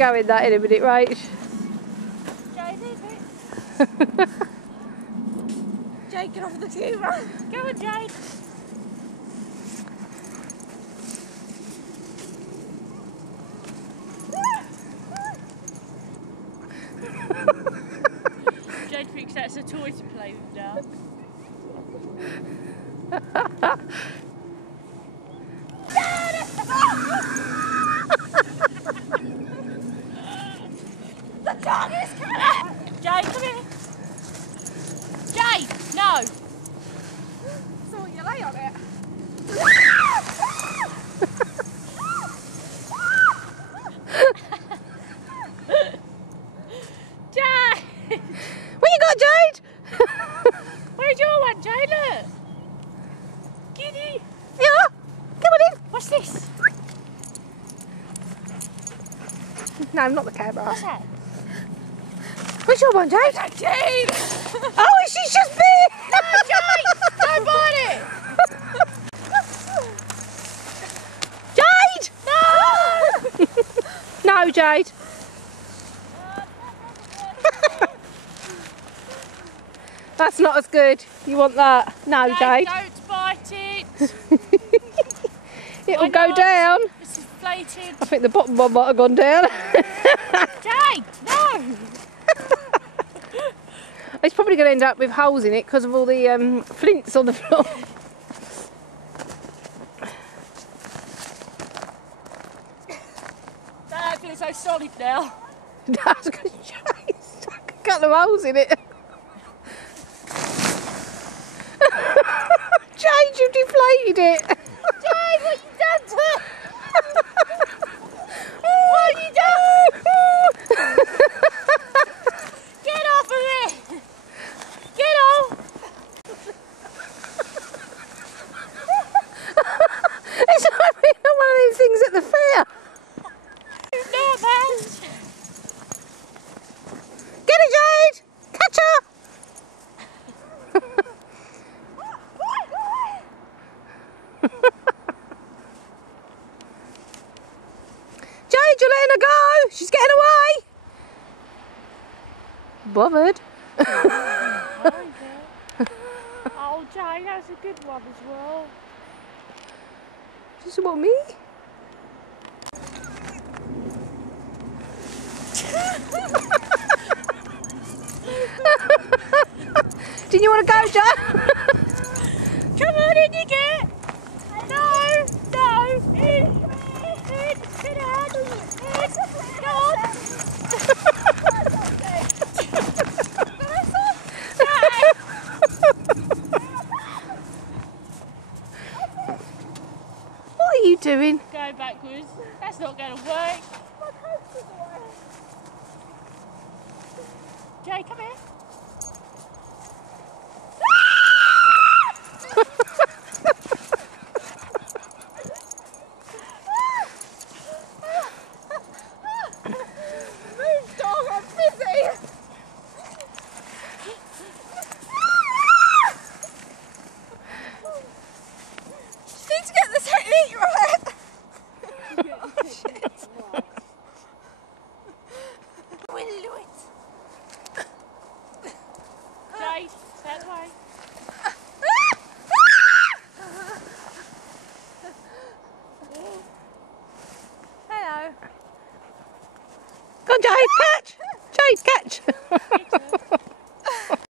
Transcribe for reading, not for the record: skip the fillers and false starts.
go in that in a minute, Rach. Jade, get off the tuber. Go on, Jade. Jade thinks that's a toy to play with now. The dog is coming! Jade, come here. Jade, no. So you lay on it. Jade! What you got, Jade? Where's your one, Jade? Look. Giddy. Yeah, come on in. What's this? No, not the camera. What's that? Where's your one, Jade? Jade! Oh, she's just big! No, Jade! Don't bite it! Jade! No! No, Jade. That's not as good. You want that? No, Jade. Don't bite it. It'll Why go not? down. It's inflated. I think the bottom one might have gone down. Jade, no! It's probably going to end up with holes in it because of all the flints on the floor. That feels so solid now. That's because Jade stuck a couple of holes in it. Jade, you've deflated it. Jade, what you done to it? What have you done? Get off of it! Get off! It's like being on one of these things at the fair. No, man! Get it, Jade! Catch her! Jade, you're letting her go! She's getting away! Bothered. Oh, Jade, that's a good one as well. Just what, me? Didn't you want to go, Jade? Come on in, you get! No! No! In! Sit down! Go on! What are you doing? Go backwards. That's not going to work. Jay, come here. Move, dog, I'm busy! Just need to get the technique right! Oh, shit. We'll do it. Jay, that way. Hello. Go on, Jade, catch! Jade, catch!